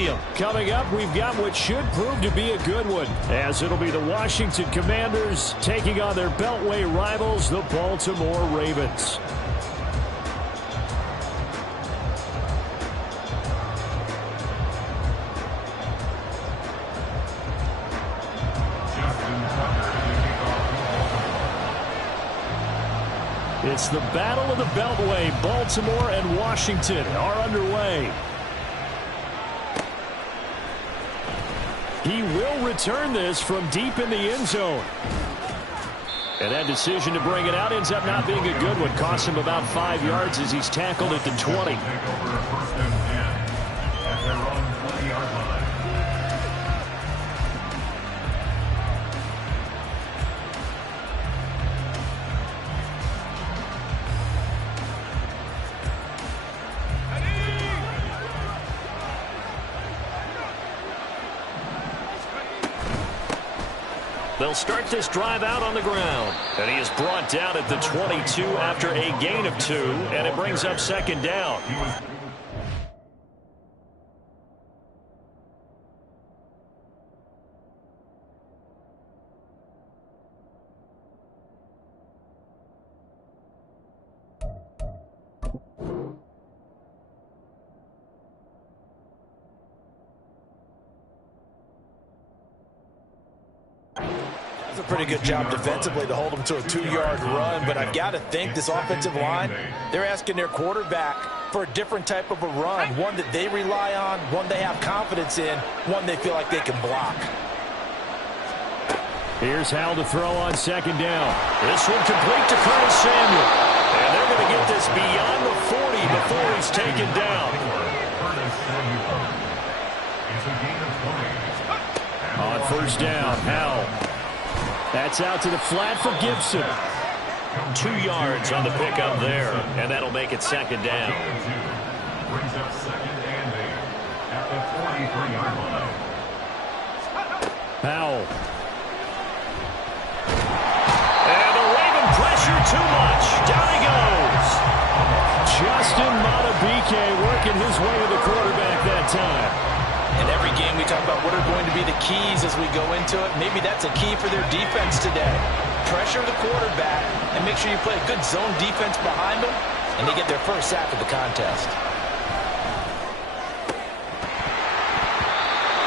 Stadium. Coming up, we've got what should prove to be a good one, as it'll be the Washington Commanders taking on their Beltway rivals, the Baltimore Ravens. It's the Battle of the Beltway. Baltimore and Washington are underway. He will return this from deep in the end zone. And that decision to bring it out ends up not being a good one. Costs him about 5 yards as he's tackled at the 20. They'll start this drive out on the ground. And he is brought down at the 22 after a gain of 2. And it brings up second down. A pretty good job defensively to hold them to a 2-yard run, but I've got to think this offensive line, they're asking their quarterback for a different type of a run, one that they rely on, one they have confidence in, one they feel like they can block. Here's Howell to throw on second down. This one complete to Curtis Samuel. And they're going to get this beyond the 40 before he's taken down. On first down, Howell. That's out to the flat for Gibson. 2 yards on the pickup there, and that'll make it second down. Brings up second and 8 at the 43-yard line. Howell. And the Raven pressure too much. Down he goes. Justin Madubuike working his way to the quarterback that time. In every game we talk about what are going to be the keys as we go into it. Maybe that's a key for their defense today. Pressure the quarterback and make sure you play a good zone defense behind them, and they get their first sack of the contest.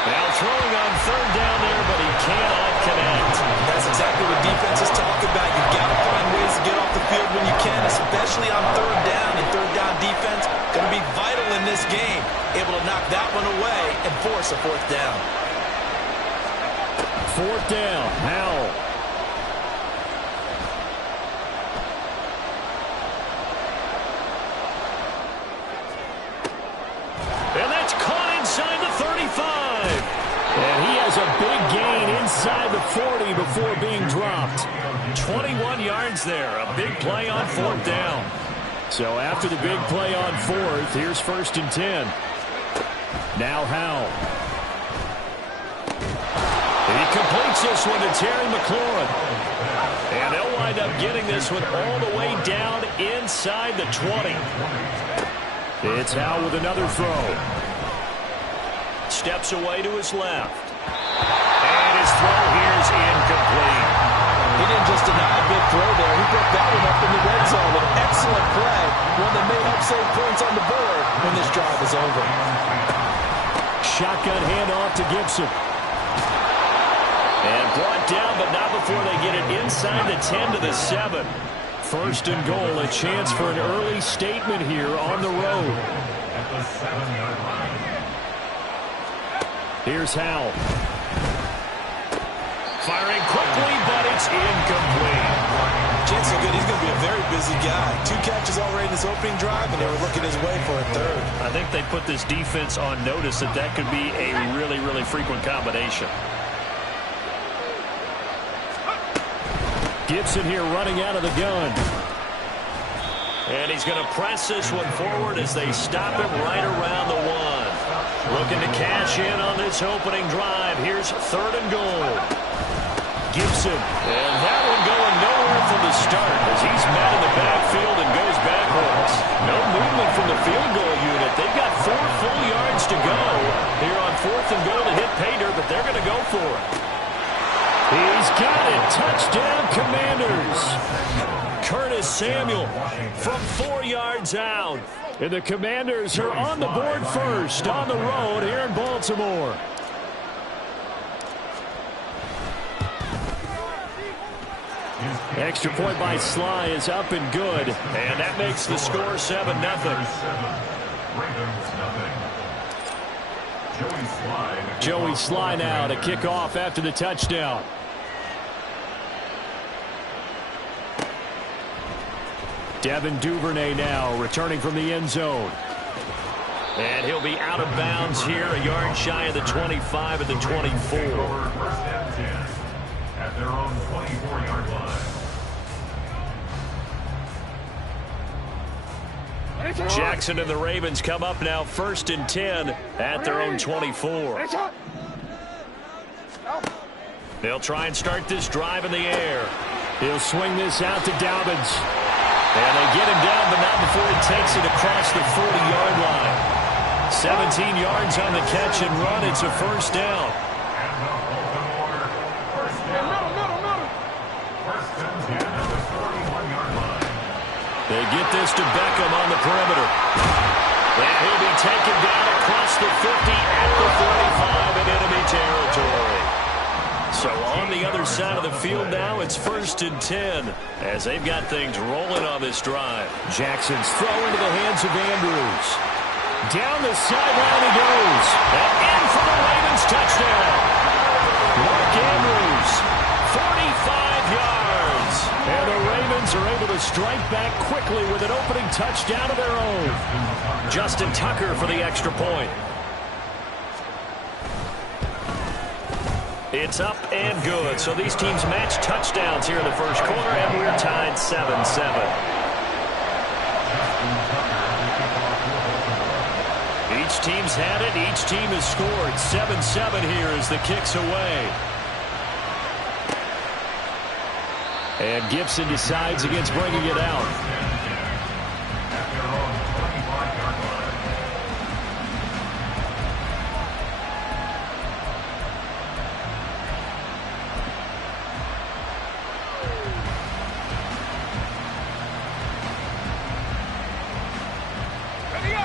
Now throwing on third down there, but he cannot connect. That's exactly what defenses talk about. You've got to find ways to get off the field when you can, especially on third down. And third down defense going to be vital in this game. Able to knock that one away and force a fourth down. Fourth down, Howell. And that's caught inside the 35. And he has a big gain inside the 40 before being dropped. 21 yards there. A big play on fourth down. So after the big play on fourth, here's first and 10. Now Howell. He completes this one to Terry McLaurin. And they'll wind up getting this one all the way down inside the 20. It's Howell with another throw. Steps away to his left. And his throw here is incomplete. He didn't just deny a big throw there. He put that one up in the red zone. An excellent play, one that may help save points on the board when this drive is over. Shotgun handoff to Gibson. And brought down, but not before they get it inside the 10 to the 7. First and goal, a chance for an early statement here on the road. At the 7-yard line. Here's Howell. Firing quickly, but it's incomplete. Chances are good he's going to be a very busy guy. 2 catches already in this opening drive, and they were looking his way for a third. I think they put this defense on notice that that could be a really, really frequent combination. Gibson here running out of the gun. And he's going to press this one forward as they stop him right around the 1. Looking to cash in on this opening drive. Here's third and goal. Gibson. And that one going nowhere from the start as he's met in the backfield and goes backwards. No movement from the field goal unit. They've got 4 full yards to go here on 4th and goal to hit pay dirt, but they're going to go for it. He's got it. Touchdown, Commanders. Curtis Samuel from 4 yards out. And the Commanders are on the board first on the road here in Baltimore. Extra point by Sly is up and good. And that makes the score 7-0. Joey Sly now to kick off after the touchdown. Devin Duvernay now returning from the end zone. And he'll be out of bounds here, a yard shy of the 25 at the 24. First and 10 at their own 24-yard line. Jackson and the Ravens come up now 1st and 10 at their own 24. They'll try and start this drive in the air. He'll swing this out to Dobbins. And they get him down, but not before he takes it across the 40-yard line. 17 yards on the catch and run. It's a first down. They get this to Beckham on the perimeter. And he'll be taken down across the 50 at the 45 in enemy territory. So on the other side of the field now, it's 1st and 10 as they've got things rolling on this drive. Jackson's throw into the hands of Andrews. Down the sideline he goes. And in for the Ravens touchdown. Mark Andrews, 45 yards. And the Ravens are able to strike back quickly with an opening touchdown of their own. Justin Tucker for the extra point. It's up and good. So these teams match touchdowns here in the first quarter, and we're tied 7-7. Each team's had it. Each team has scored. 7-7 here as the kick's away. And Gibson decides against bringing it out.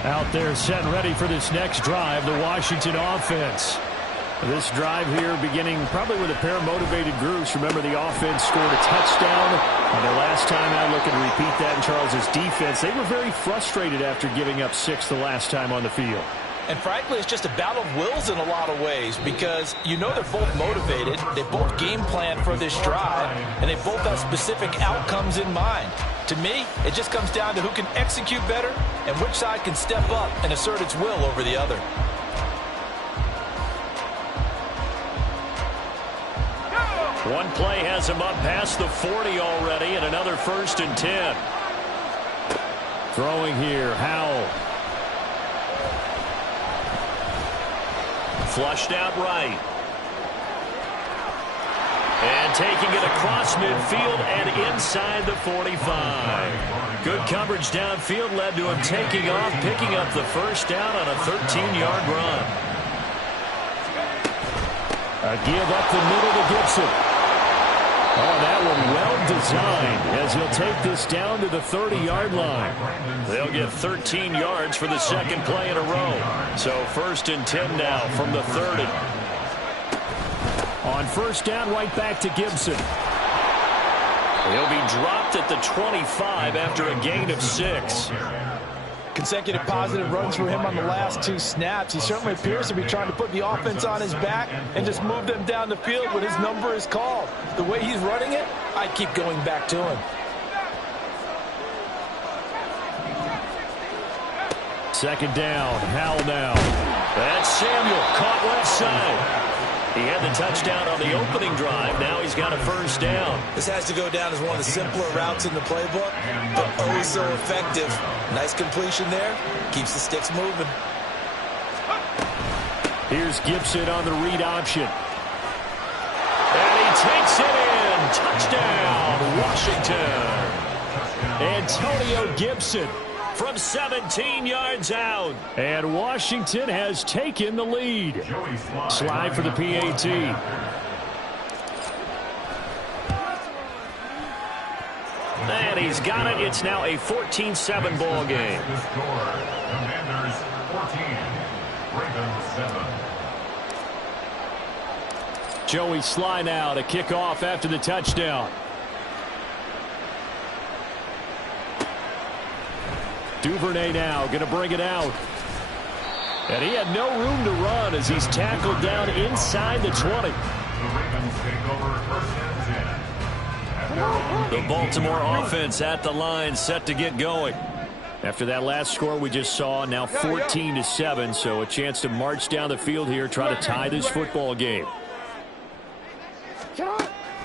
Out there set and ready for this next drive, the Washington offense. This drive here beginning probably with a pair of motivated groups. Remember, the offense scored a touchdown. The last time I look and repeat that in Charles's defense, they were very frustrated after giving up 6 the last time on the field. And frankly, it's just a battle of wills in a lot of ways because you know they're both motivated. They both game plan for this drive, and they both have specific outcomes in mind. To me, it just comes down to who can execute better and which side can step up and assert its will over the other. One play has him up past the 40 already, and another 1st and 10. Throwing here, Howell. Flushed out right. And taking it across midfield and inside the 45. Good coverage downfield led to him taking off, picking up the first down on a 13-yard run. A give up the middle to Gibson. Oh, that one well designed as he'll take this down to the 30-yard line. They'll get 13 yards for the second play in a row. So 1st and 10 now from the 30. On first down, right back to Gibson. He'll be dropped at the 25 after a gain of 6. Consecutive positive runs for him on the last 2 snaps. He certainly appears to be trying to put the offense on his back and just move them down the field when his number is called. The way he's running it, I keep going back to him. Second down, Howell now. That's Samuel, caught left side. He had the touchdown on the opening drive. Now he's got a first down. This has to go down as one of the simpler routes in the playbook, but oh so effective. Nice completion there. Keeps the sticks moving. Here's Gibson on the read option. And he takes it in. Touchdown, Washington. Antonio Gibson, from 17 yards out. And Washington has taken the lead. Slide for the PAT. And he's got it. It's now a 14-7 ball game. Commanders 14, Ravens 7. Joey Sly now to kick off after the touchdown. Duvernay now going to bring it out. And he had no room to run as he's tackled down inside the 20. The Ravens take over first and 10. The Baltimore offense at the line, set to get going. After that last score we just saw, now 14-7, so a chance to march down the field here, try to tie this football game.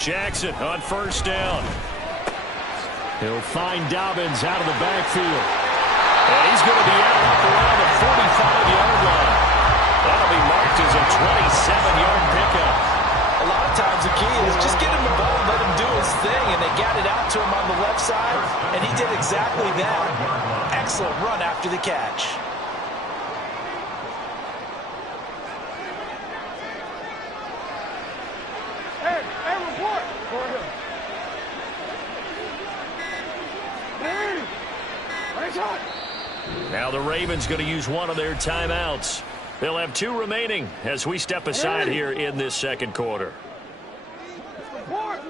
Jackson on first down. He'll find Dobbins out of the backfield. And he's going to be out up around the 45-yard line. That'll be marked as a 27-yard pickup. A lot of times the key is just get him the ball and let him do his thing, and they got it out to him on the left side, and he did exactly that. Excellent run after the catch. Now the Ravens going to use one of their timeouts. They'll have 2 remaining as we step aside here in this second quarter. Report!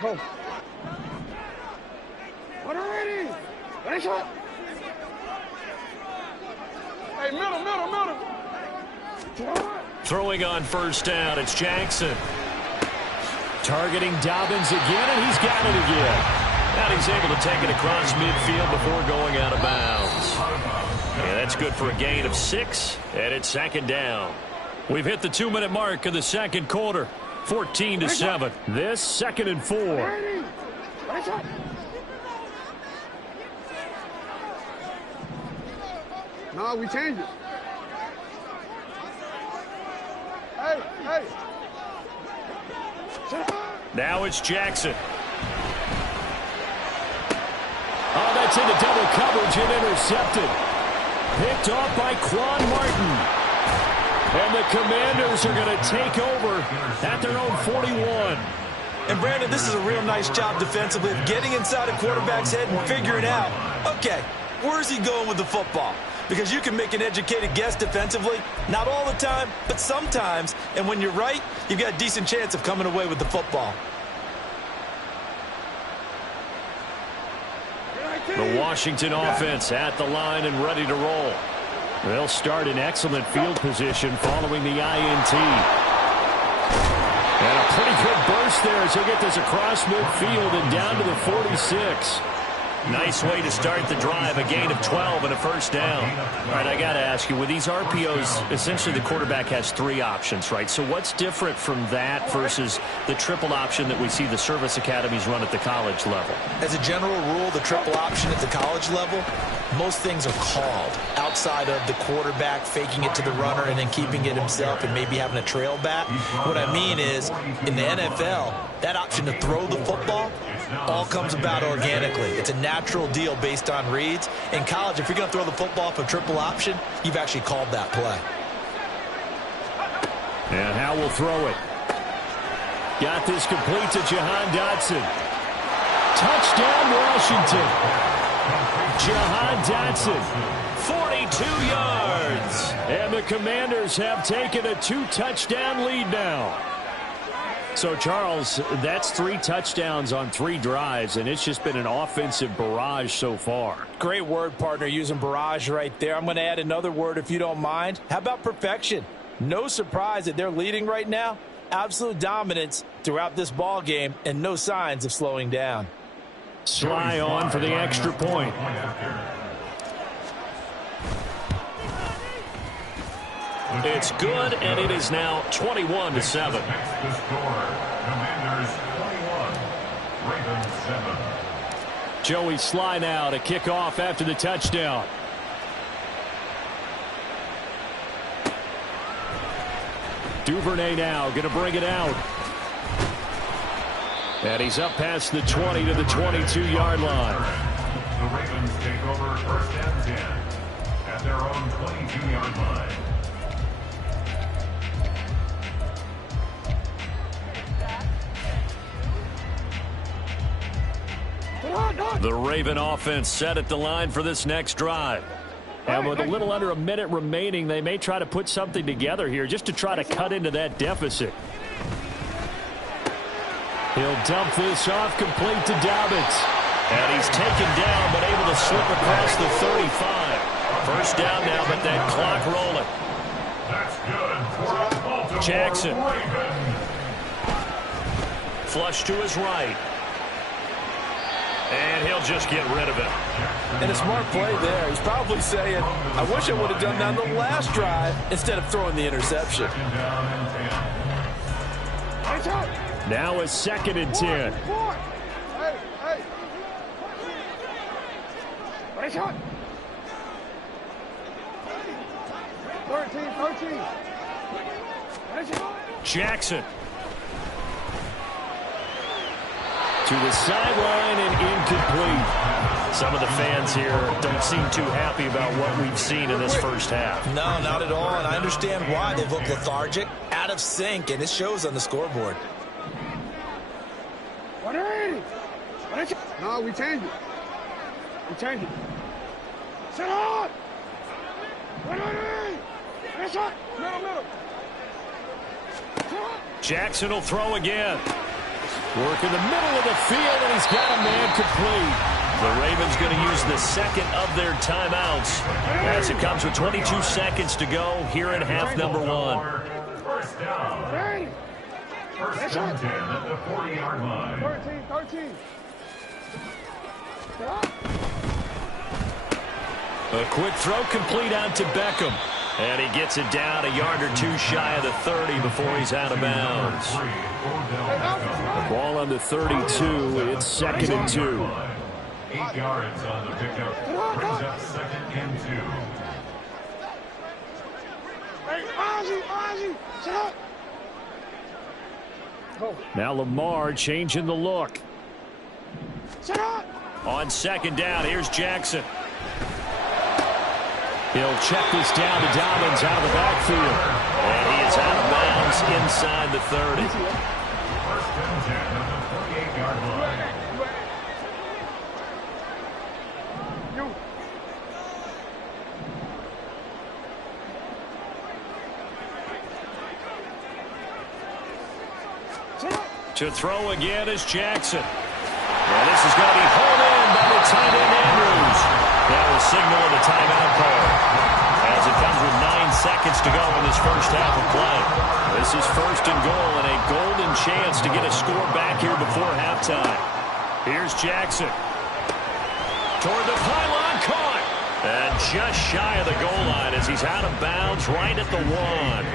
Go. Order ready! Ready, shot! Hey, middle! Throwing on first down, it's Jackson. Targeting Dobbins again, and he's got it again. And he's able to take it across midfield before going out of bounds. Yeah, that's good for a gain of 6, and it's second down. We've hit the 2-minute mark of the second quarter. 14-7. This 2nd and 4. No, we changed it. Hey. Now it's Jackson. Oh, that's into double coverage and intercepted. Picked off by Quan Martin. And the Commanders are going to take over at their own 41. And Brandon, this is a real nice job defensively of getting inside a quarterback's head and figuring out, okay, where's he going with the football? Because you can make an educated guess defensively, not all the time, but sometimes. And when you're right, you've got a decent chance of coming away with the football. The Washington offense at the line and ready to roll. They'll start in excellent field position following the INT. And a pretty good burst there as he'll get this across midfield and down to the 46. Nice way to start the drive, a gain of 12 and a first down. All right, I got to ask you, with these RPOs, essentially the quarterback has 3 options, right? So what's different from that versus the triple option that we see the service academies run at the college level? As a general rule, the triple option at the college level, most things are called outside of the quarterback faking it to the runner and then keeping it himself and maybe having a trail back. What I mean is, in the NFL, that option to throw the football all comes about organically. It's a natural deal based on reads. In college, if you're going to throw the football for triple option, you've actually called that play. And Howe will throw it. Got this complete to Jahan Dotson. Touchdown, Washington. Jahan Dotson, 42 yards. And the Commanders have taken a 2-touchdown lead now. So, Charles, that's 3 touchdowns on 3 drives, and it's just been an offensive barrage so far. Great word, partner, using barrage right there. I'm going to add another word if you don't mind. How about perfection? No surprise that they're leading right now. Absolute dominance throughout this ball game and no signs of slowing down. Sly on for the extra point. It's good, and it is now 21-7. Next to score, Commanders 21, Ravens 7. Joey Sly now to kick off after the touchdown. Duvernay now going to bring it out. And he's up past the 20 to the 22-yard line. The Ravens take over first and 10 at their own 22-yard line. The Raven offense set at the line for this next drive. And with a little under a minute remaining, they may try to put something together here just to try to cut into that deficit. He'll dump this off, complete to Dobbins. And he's taken down, but able to slip across the 35. First down now, but that clock rolling. That's good for Baltimore Jackson. Ravens. Flush to his right. And he'll just get rid of it. And a smart play there. He's probably saying, I wish I would have done that on the last drive instead of throwing the interception. Second down and 10. Now a 2nd and 10. Hey, hey. Nice shot. 13. Jackson. To the sideline and incomplete. Some of the fans here don't seem too happy about what we've seen in this first half. No, not at all, and I understand why. They look lethargic, out of sync, and it shows on the scoreboard. 180. No, we change it. Sit on. 180. Nice shot. Middle. Jackson will throw again. Work in the middle of the field, and he's got a man complete. The Ravens going to use the second of their timeouts as it comes with 22 seconds to go here in half number 1. First down. First and 10 at the 40-yard line. 13. A quick throw complete out to Beckham. And he gets it down a yard or two shy of the 30 before he's out of bounds. The ball on the 32. It's 2nd and 2. 8 yards on the pickup. Brings up 2nd and 2. Hey, Ozzy, sit up. Now Lamar changing the look. Sit up. On 2nd down, here's Jackson. He'll check this down to Dobbins out of the backfield. And he is out of bounds inside the 30. First and 10 at the 48-yard line. To throw again is Jackson. And this is going to be hauled in by the tight end Andrews. That will signal the timeout call as it comes with 9 seconds to go in this first half of play. This is 1st and goal and a golden chance to get a score back here before halftime. Here's Jackson. Toward the pylon, caught. And just shy of the goal line as he's out of bounds right at the 1.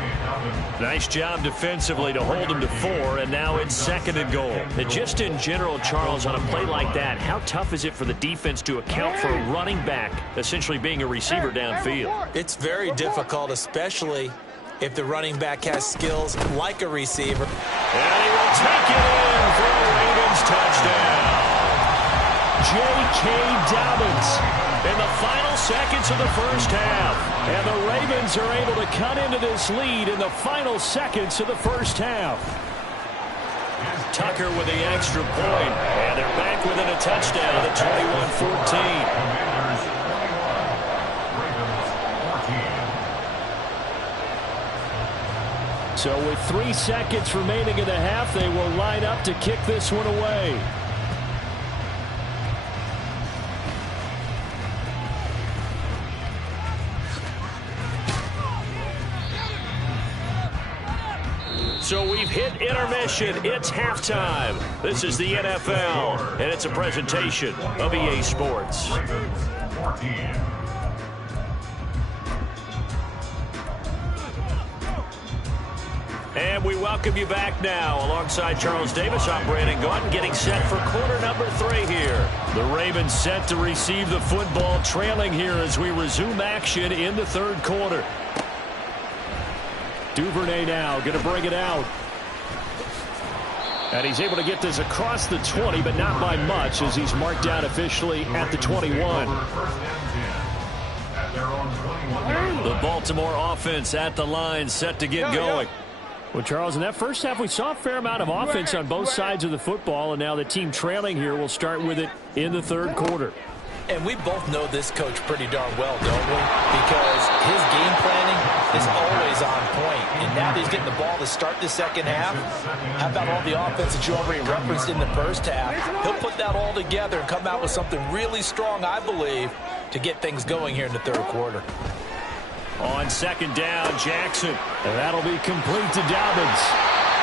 Nice job defensively to hold him to 4, and now it's 2nd and goal. And just in general, Charles, on a play like that, how tough is it for the defense to account for a running back essentially being a receiver downfield? It's very difficult, especially if the running back has skills like a receiver. And he will take it in for a Ravens touchdown. J.K. Dobbins in the final seconds of the first half. And the Ravens are able to cut into this lead in the final seconds of the first half. Tucker with the extra point. And they're back within a touchdown at 21-14. Commanders 21, Ravens 14. So with 3 seconds remaining in the half, they will line up to kick this one away. So we've hit intermission. It's halftime. This is the NFL, and it's a presentation of EA Sports. Ravens 14. And we welcome you back now. Alongside Charles Davis, I'm Brandon Gordon, getting set for quarter number 3 here. The Ravens set to receive the football, trailing here as we resume action in the 3rd quarter. Duvernay now going to bring it out. And he's able to get this across the 20, but not by much, as he's marked out officially at the 21. The Baltimore offense at the line, set to get going. Well, Charles, in that first half, we saw a fair amount of offense on both sides of the football, and now the team trailing here will start with it in the third quarter. And we both know this coach pretty darn well, don't we? Because his game planning is always on point. And now that he's getting the ball to start the second half, how about all the offense that you already referenced in the first half? He'll put that all together and come out with something really strong, I believe, to get things going here in the third quarter. On second down, Jackson. And that'll be complete to Dobbins.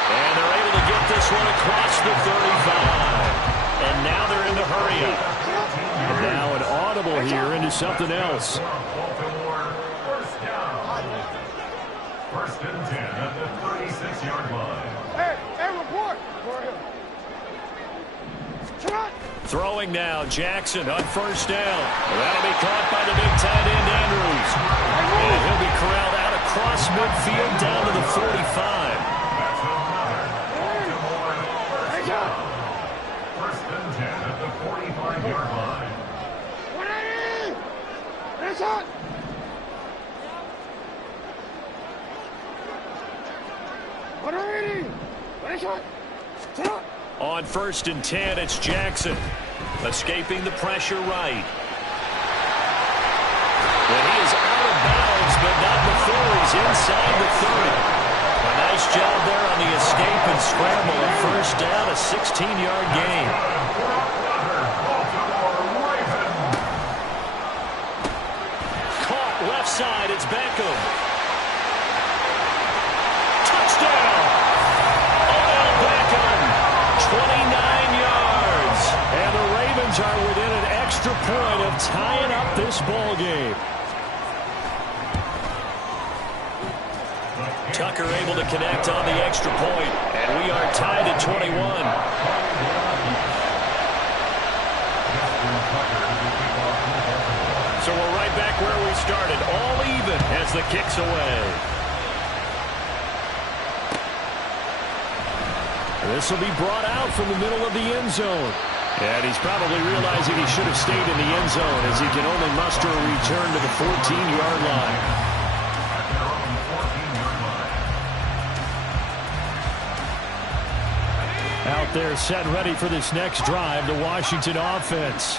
And they're able to get this one across the 35. And now they're in the hurry-up. And now an audible here into something else. First down. First and 10 at the 36-yard line. Hey, report. Go ahead. Shot. Throwing now, Jackson on first down. That'll be caught by the big tight end, Andrews. And he'll be corralled out across midfield down to the 45. That's another Baltimore first down. First and 10 at the 45-yard line. 180. That's hot. On first and 10, it's Jackson. Escaping the pressure right. And he is out of bounds, but not before he's inside the 30. A nice job there on the escape and scramble. A first down, a 16-yard gain. Caught left side, it's Beckham. Touchdown! Odell Beckham, 29 yards. And the Ravens are within an extra point of tying up this ball game. Tucker able to connect on the extra point, and we are tied at 21. So we're right back where we started, all even as the kick's away. This will be brought out from the middle of the end zone. And he's probably realizing he should have stayed in the end zone as he can only muster a return to the 14-yard line. Out there set ready for this next drive, the Washington offense.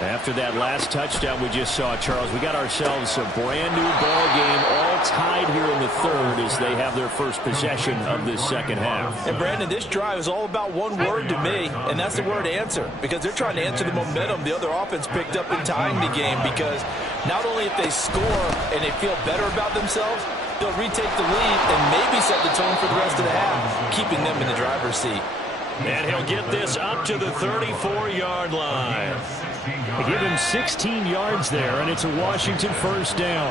After that last touchdown we just saw, Charles, we got ourselves a brand new ball game, all tied here in the third as they have their first possession of this second half. And Brandon, this drive is all about one word to me, and that's the word answer, because they're trying to answer the momentum the other offense picked up in tying the game, because not only if they score and they feel better about themselves, they'll retake the lead and maybe set the tone for the rest of the half, keeping them in the driver's seat. And he'll get this up to the 34-yard line. They give him 16 yards there, and it's a Washington first down.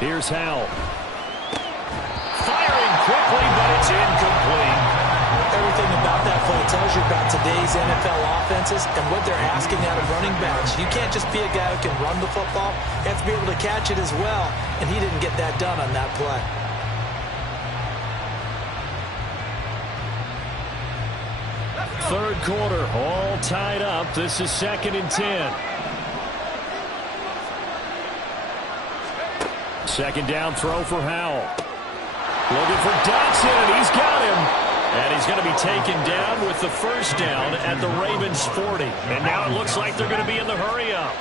Here's Howell. Firing quickly, but it's incomplete. Everything about that play tells you about today's NFL offenses and what they're asking out of running backs. You can't just be a guy who can run the football. You have to be able to catch it as well, and he didn't get that done on that play. Third quarter, all tied up. This is second and 10. Second down throw for Howell. Looking for Dotson, and he's got him. And he's going to be taken down with the first down at the Ravens' 40. And now it looks like they're going to be in the hurry-up.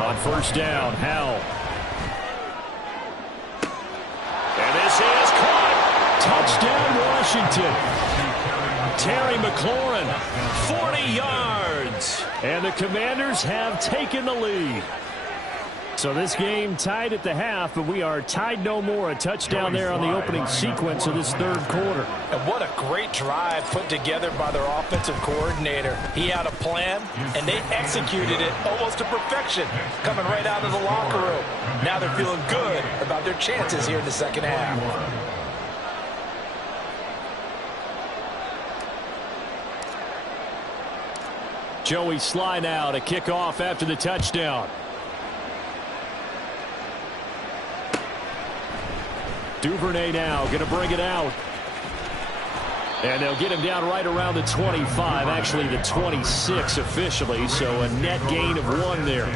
On first down, Howell. And this is caught. Touchdown, Washington. Terry McLaurin, 40 yards. And the Commanders have taken the lead. So this game tied at the half, but we are tied no more. A touchdown there on the opening sequence of this third quarter. And what a great drive put together by their offensive coordinator. He had a plan, and they executed it almost to perfection, coming right out of the locker room. Now they're feeling good about their chances here in the second half. Joey Sly now to kick off after the touchdown. Duvernay now going to bring it out. And they'll get him down right around the 25, actually the 26 officially, so a net gain of 1 there.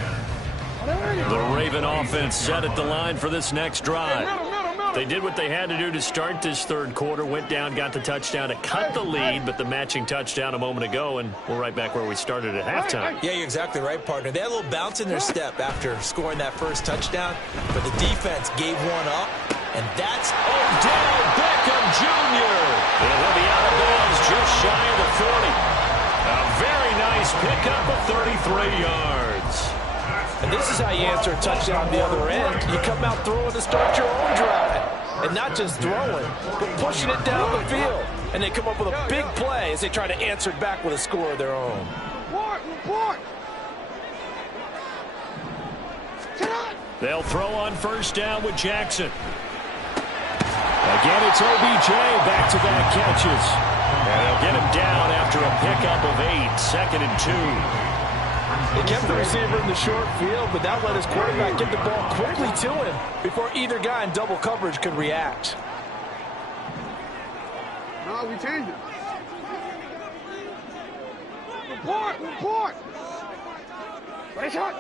The Raven offense set at the line for this next drive. They did what they had to do to start this third quarter, went down, got the touchdown to cut the lead, but the matching touchdown a moment ago, and we're right back where we started at halftime. Yeah, you're exactly right, partner. They had a little bounce in their step after scoring that first touchdown, but the defense gave one up, and that's Odell Beckham Jr. And he'll be out of bounds just shy of the 40. A very nice pickup of 33 yards. And this is how you answer a touchdown on the other end. You come out throwing to start your own drive. And not just throwing, but pushing it down the field. And they come up with a big play as they try to answer back with a score of their own. Report! They'll throw on first down with Jackson. Again, it's OBJ, back-to-back catches. And they'll get him down after a pickup of 8, 2nd and 2. They kept the receiver in the short field, but that let his quarterback get the ball quickly to him before either guy in double coverage could react. No, we changed it. Report! Ready, shot.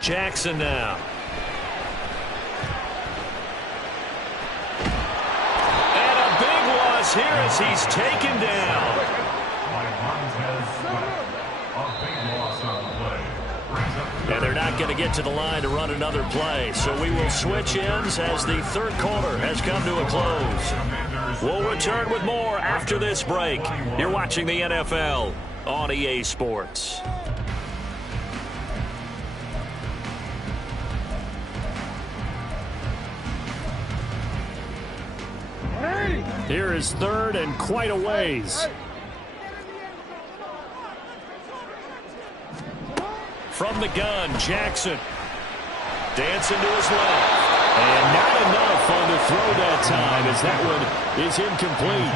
Jackson now. And a big loss here as he's taken down. And they're not going to get to the line to run another play. So we will switch ends as the third quarter has come to a close. We'll return with more after this break. You're watching the NFL on EA Sports. Here is third and quite a ways. From the gun, Jackson. Dancing to his left. And not enough on the throw that time as that one is incomplete.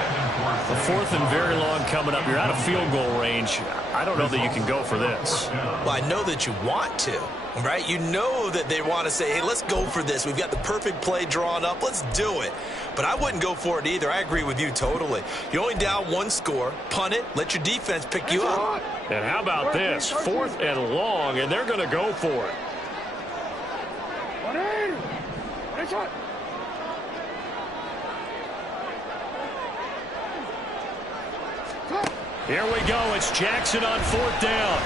A 4th and very long coming up. You're out of field goal range. I don't know that you can go for this. Well, I know that you want to, right? You know that they want to say, hey, let's go for this. We've got the perfect play drawn up. Let's do it. But I wouldn't go for it either. I agree with you totally. You're only down 1 score. Punt it. Let your defense pick you up. And how about this? 4th and long, and they're going to go for it. Here we go. It's Jackson on 4th down.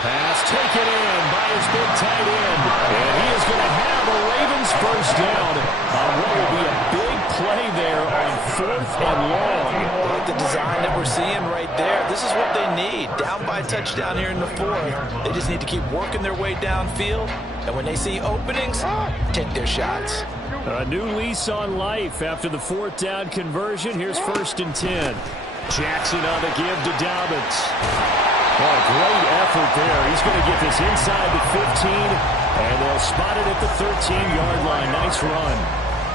Pass taken in by his big tight end. And he is going to have a Ravens first down on what will be a big play there on 4th and long. Look at the design that we're seeing right there. This is what they need. Down by a touchdown here in the 4th. They just need to keep working their way downfield. And when they see openings, take their shots. A new lease on life after the 4th down conversion. Here's 1st and 10. Jackson on the give to Dobbins. Oh, great effort there. He's going to get this inside the 15, and they'll spot it at the 13-yard line. Nice run.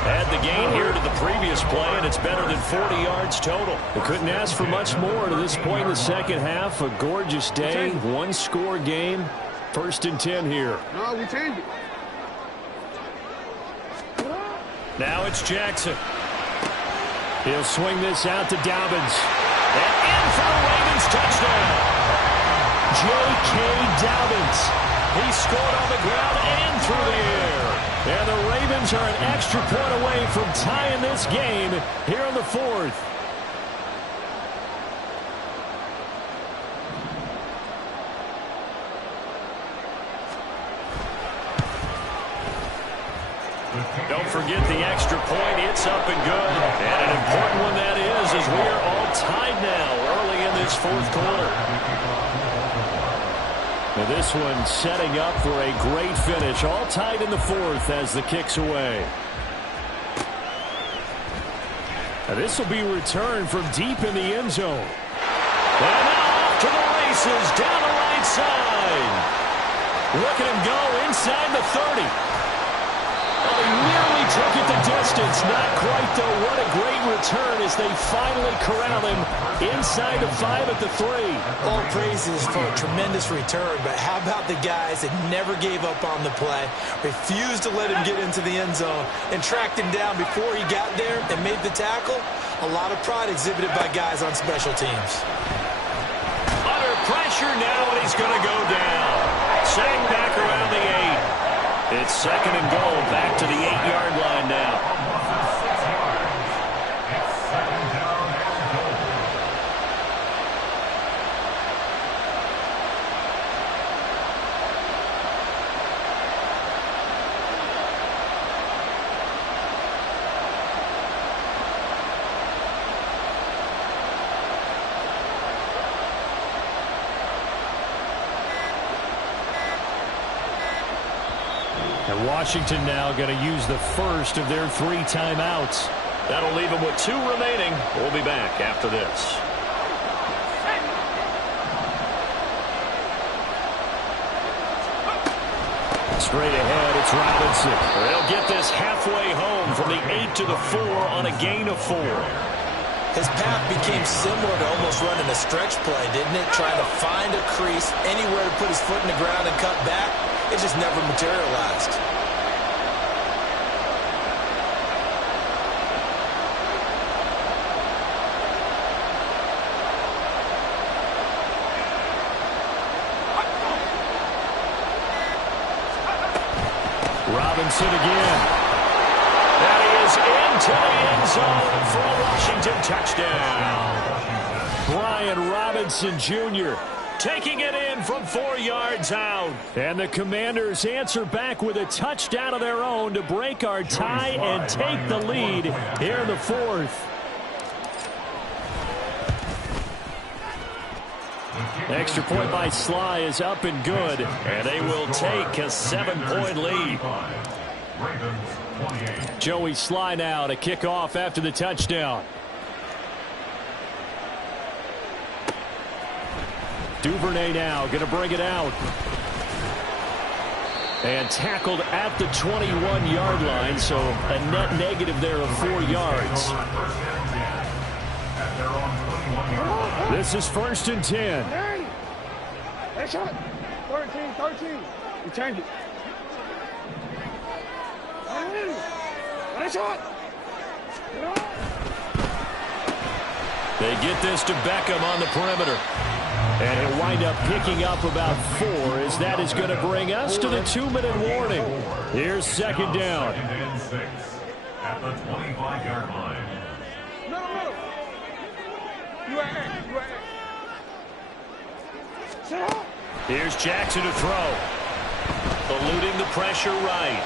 Add the gain here to the previous play, and it's better than 40 yards total. They couldn't ask for much more to this point in the second half. A gorgeous day, 1-score game. 1st and 10 here. No, we changed it. Now it's Jackson. He'll swing this out to Dobbins. And in for the Ravens touchdown. J.K. Dobbins. He scored on the ground and through the air. And the Ravens are an extra point away from tying this game here in the 4th. Don't forget the extra point. It's up and good. And an important one that is, as we are all tied now early in this 4th quarter. Now this one setting up for a great finish. All tied in the 4th as the kick's away. Now this will be returned from deep in the end zone. And now off to the races down the right side. Look at him go inside the 30. Well, he nearly took it the distance. Not quite, though. What a great return as they finally corral him inside the 5 at the 3. All praises for a tremendous return, but how about the guys that never gave up on the play, refused to let him get into the end zone, and tracked him down before he got there and made the tackle? A lot of pride exhibited by guys on special teams. Under pressure now, and he's going to go down. Sacked back around the 8. It's 2nd and goal, back to the 8-yard line now. And Washington now going to use the first of their 3 timeouts. That'll leave them with 2 remaining. We'll be back after this. Straight ahead, it's Robinson. They'll get this halfway home from the 8 to the 4 on a gain of 4. His path became similar to almost running a stretch play, didn't it? Trying to find a crease, anywhere to put his foot in the ground and cut back. It just never materialized. Robinson again. That is into the end zone for a Washington touchdown. Brian Robinson Jr. taking it in from 4 yards out. And the Commanders answer back with a touchdown of their own to break our tie and take the lead here in the 4th. Extra point by Sly is up and good, and they will take a 7-point lead. Joey Sly now to kick off after the touchdown. Duvernay now going to bring it out. And tackled at the 21-yard line, so a net negative there of 4 yards. This is 1st and 10. Hey, shot. 13. You change it. Hey, shot. They get this to Beckham on the perimeter. And he'll wind up picking up about 4 as that is going to bring us to the 2-minute warning. Here's 2nd down. At the 25-yard line. No. You are. Here's Jackson to throw. Eluding the pressure right.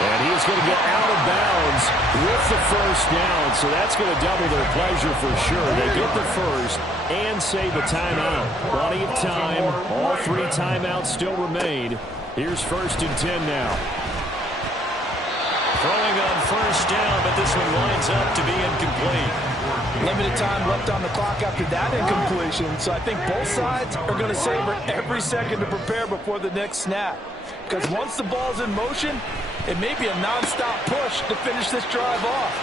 And he is going to get out of bounds with the 1st down, so that's going to double their pleasure for sure. They get the 1st and save a timeout. Plenty of time. All 3 timeouts still remain. Here's 1st and 10 now. Throwing on 1st down, but this one winds up to be incomplete. Limited time left on the clock after that incompletion, so I think both sides are going to savor every second to prepare before the next snap. Because once the ball's in motion, it may be a non-stop push to finish this drive off.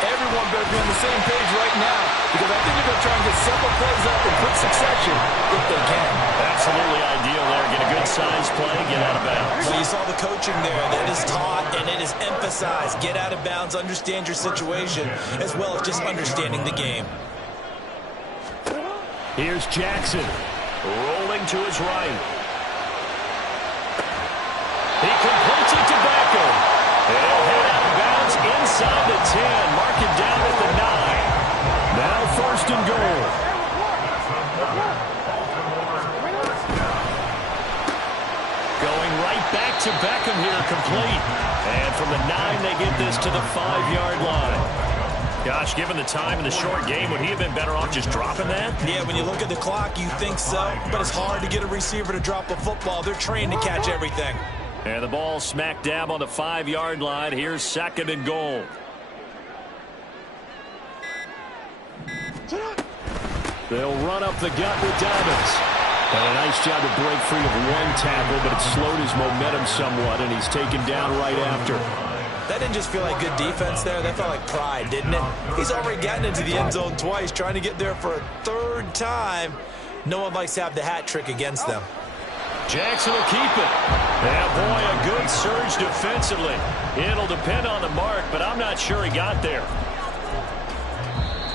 Everyone better be on the same page right now, because I think they're going to try and get several plays up in quick succession if they can. Absolutely ideal there. Get a good size play, get out of bounds. Well, you saw the coaching there. That is taught and it is emphasized. Get out of bounds, understand your situation, as well as just understanding the game. Here's Jackson. Rolling to his right. He completes it to Beckham. And he'll head out of bounds inside the 10. Mark it down at the 9. Now 1st and goal. Going right back to Beckham here, complete. And from the 9, they get this to the 5-yard line. Gosh, given the time in the short game, would he have been better off just dropping that? Yeah, when you look at the clock, you think so. But it's hard to get a receiver to drop a football. They're trained to catch everything. And the ball smack dab on the 5-yard line. Here's 2nd and goal. They'll run up the gut with Dobbins. And a nice job to break free of one tackle, but it slowed his momentum somewhat, and he's taken down right after. That didn't just feel like good defense there. That felt like pride, didn't it? He's already gotten into the end zone twice, trying to get there for a third time. No one likes to have the hat trick against them. Jackson will keep it. Yeah, boy, a good surge defensively. It'll depend on the mark, but I'm not sure he got there.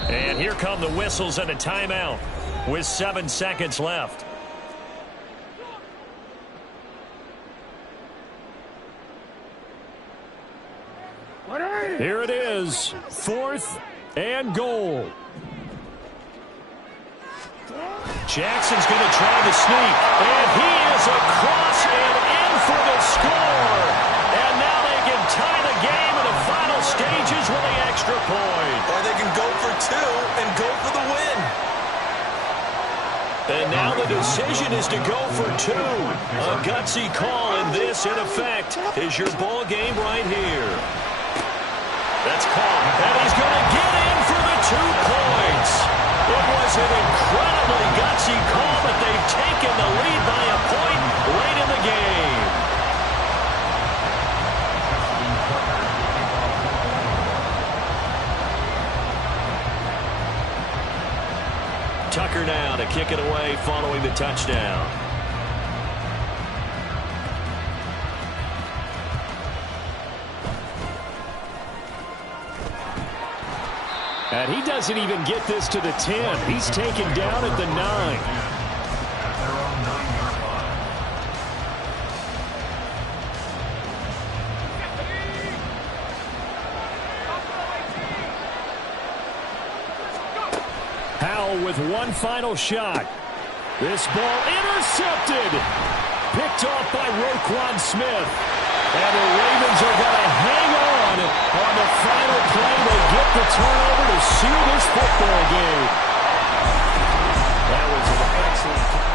And here come the whistles and a timeout with 7 seconds left. Here it is, 4th and goal. Jackson's going to try to sneak, and he is across and in for the score. And now they can tie the game in the final stages with the extra point. Or they can go for 2 and go for the win. And now the decision is to go for 2. A gutsy call, and this, in effect, is your ball game right here. That's caught, and he's going to get in for the 2 points. It was an incredibly gutsy call, but they've taken the lead by a point late in the game. Tucker now to kick it away following the touchdown. And he doesn't even get this to the 10. He's taken down at the 9. Howell with one final shot. This ball intercepted. Picked off by Roquan Smith. And the Ravens are going to hang on the final play. They get the turnover to seal this football game. That was an excellent